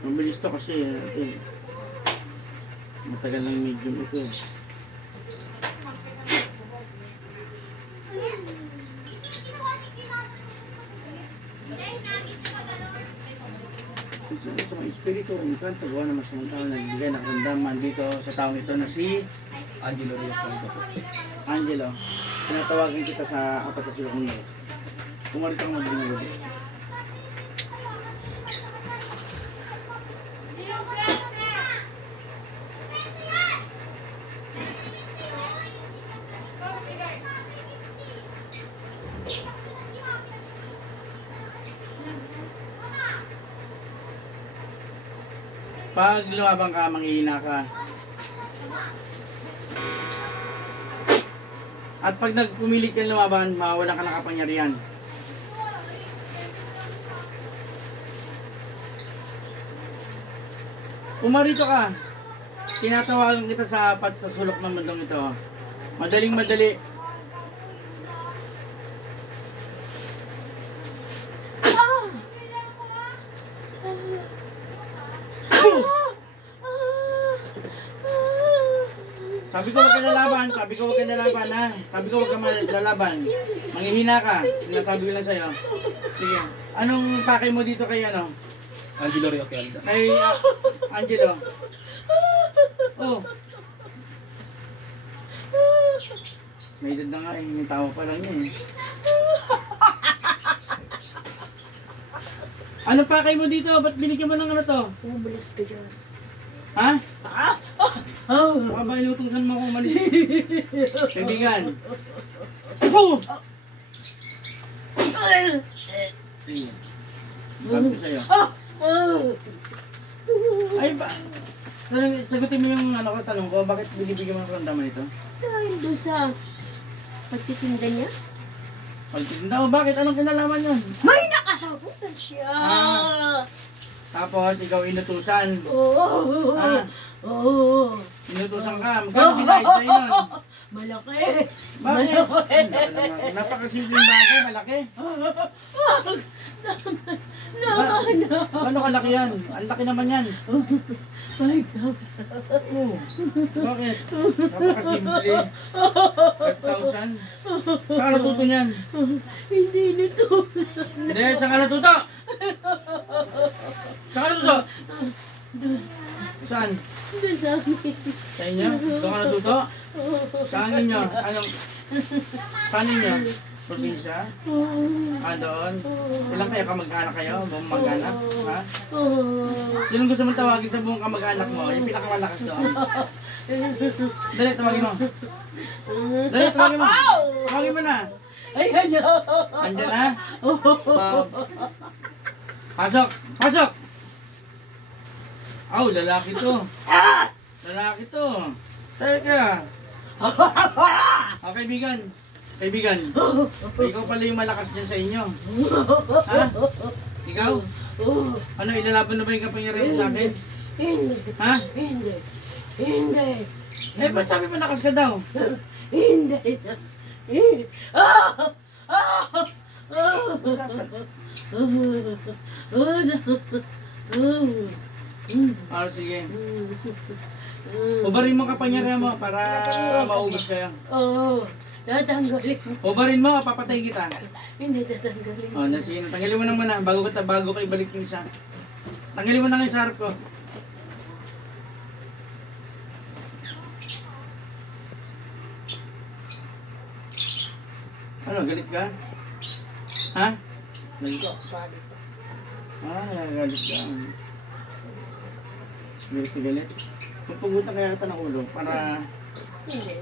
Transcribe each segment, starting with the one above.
Mabilis to kasi ito eh. Matagal ng medium ito eh. Isa sa mga espiritu ng kanto, gawa ng masamang tao na nagbigay ng karamdaman dito sa taong ito na si Angelo Rio po. Angelo. Tinatawagan kita sa apat na silong mundo. Pumalit ako mag-rinag. Pag lumabang ka, manghihina ka. At pag nagpumilit ka lumaban, mawawalan ka ng kapangyarihan. Pumarito ka. Tinatawagan kita sa apat na sulok ng mundong ito. Madaling madali. Sabi ko huwag ka lalaban, sabi ko huwag ka lalaban ha. Sabi ko huwag ka lalaban. Manghihina ka. Sinasabi ko lang sa'yo. Sige. Anong pakay mo dito kay ano? Angelo Rio Franco. Kay ah, Angelo. Oh. May edad na nga eh. May tawa pa lang niya eh. Ano pakay mo dito? Ba't binigyan mo ng ano to? Umubulis ka dyan. Ha? Baka ba inutusan mo akong umalis? Kaibigan. Oh! Sabi ko sa'yo. Ay ba? Sagutin mo yung ano ko, tanong ko, bakit binibigyan mo ng karamdaman ito? Dahil doon sa pagtitinda niya, Pagtitinda mo, bakit? Anong kinalaman yun? may nakasabutan siya. Ah. Tapos, ikaw inutusan. Oo. Ah. Oo. Inutusan ka. Magkano binayad sa'yo nun? Malaki. Bakit? Naman, Napakasimpleng bagay, malaki. No, no. Ano kalaki yan? Ang laki naman yan. 5,000. Oh, bakit? Napakasimple. 5,000. Saan ka natuto niyan? Hindi nito. Hindi, saan ka natuto? Saan ka natuto? Saan? Doon sa amin. Sa inyo? Saan ka natuto? Saan ninyo? Anong? Saan ninyo? Probinsya? Ah, doon? Ilang kayo kamag-anak kayo? Buong mag-anak? Ha? Oo. Sinong gusto mong tawagin sa buong kamag-anak mo? Yung pinakamalakas doon? Dali, tawagin mo. Dali, tawagin mo. Tawagin mo na. Ayan na. Andiyan na? Pasok! Pasok! Aw, lalaki to. Lalaki to. Teka. Oh, kaibigan. Kaibigan. Ikaw pala yung malakas dyan sa inyo. Ha? Ikaw? Ano, ilalaban na ba yung kapangyarihan sa akin? Hindi. Ha? Hindi. Hindi. Eh, ba't sabi malakas ka daw? Hindi. Hindi. Ah! Ah! Ah, sige. Ubarin mo kapangyarihan mo para maubos kayo. Oo. Tatanggalin. Ubarin mo, papatayin kita. Hindi tatanggalin. Oh, na sige, tanggalin mo na muna bago ka bago ka ibalik yung isa. Tanggalin mo na ngayon sa harap ko. Ano, galit ka? Ha? Galit ka? Ah, nagagalit ka. Galit ka galit. Pupugutan kaya kita ng ulo para...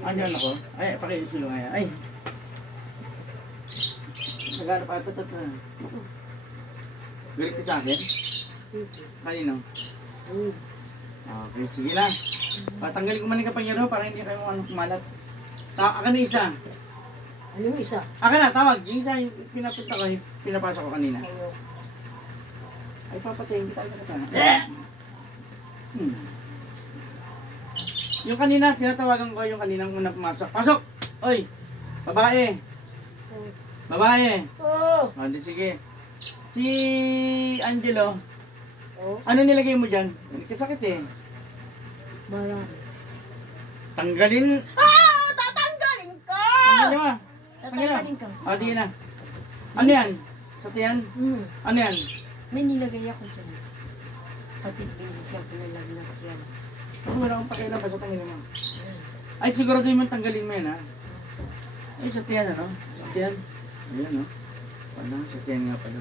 Andiyan ako. Ay, pakiisilo nga yan. Ay! Nagano pa ito, ito. Galit ka sa akin? Kanino? Okay, sige na. Patanggalin ko man yung kapangyarihan mo para hindi kayo ano, kumalat. Ta akin na isa. Anong isa? Akin na, tawag. Yung isa yung pinapunta ko, yung pinapasok ko kanina. Ay, papatayin kita. kita. Hmm. Yung kanina, tinatawagan ko yung kaninang unang pumasok. Pasok! Oy! Babae! Babae! Oo. O, di sige. Si Angelo, Oh, Ano nilagay mo dyan? Kasakit eh. marami. Tanggalin. Ah! Tatanggalin ka! Tanggalin mo. Tatanggalin ka. Ah, sige na. Ano yan? Sa tiyan? Hmm. Ano yan? May nilagay ako dyan. Pati pinig ka pinalagnat yan. Kung wala akong pakialam, basta tanggalin mo. Ay, siguro din mo tanggalin mo yan, ha? Ay, sa tiyan, ano? Sa tiyan. Ayan, no? Pala, sa tiyan nga pala.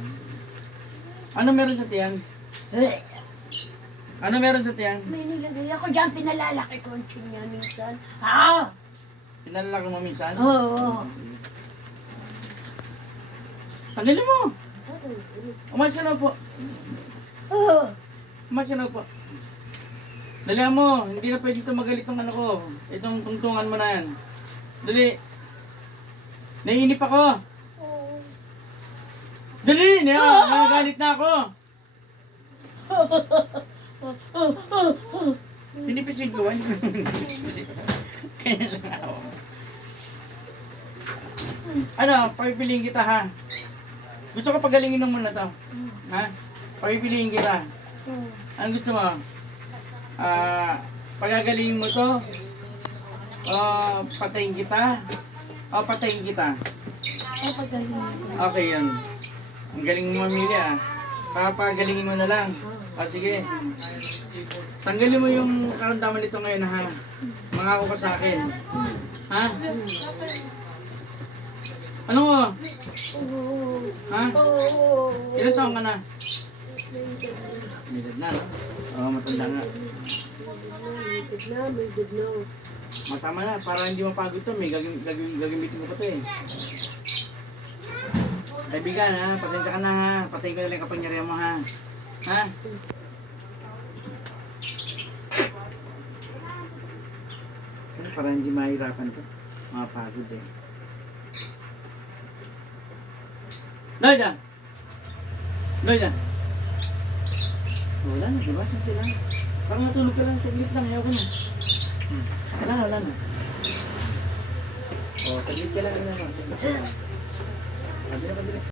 Ano meron sa tiyan? Ano meron sa tiyan? May nilagay ako dyan. Pinalalaki ko ang chin niya minsan. Ah! Pinalala ko mo minsan? Oo. Tanggalin mo! Umayos ka na po. Oh. Ka na po. Dali mo, hindi na pwede ito magalit tong ano ko. Itong tungtungan mo na yan. Dali. Naiinip ako. Dali! Na, nagagalit na ako. Pinipisin ko. Ko Kaya lang ako. Ano, pagpipiliin kita ha. Gusto ko pagalingin mo muna to. Ha? Pagpipiliin kita. Ano gusto mo? Ah, pagagalingin mo to? O patayin kita? O patayin kita? Papagaling ako. Okay yun. Ang galing mo mamili ah. Papagalingin mo na lang. O sige. Tanggalin mo yung karamdaman nito ngayon ha. Mangako ka sa akin. Ha? Ano mo? Ha? Ilan taong ka na? May edad? Oo, matanda nga. May good na, may good na. Matama na, para hindi mapagod to. May gagawin, gagawin, gagamitin ko pa to eh. Kaibigan ha, patensya ka na ha. Patayin ko na lang kapangyarihan mo ha. Ha? Ano, para hindi mahirapan to. Mapagod eh. Loida! Loida! Wala na, diba? Siyempre lang. Parang natulog ka lang, saglit lang, ayaw ko na. Hmm. Wala na, wala na. O, saglit ka lang, ano, saglit ka lang. Sabi na, na.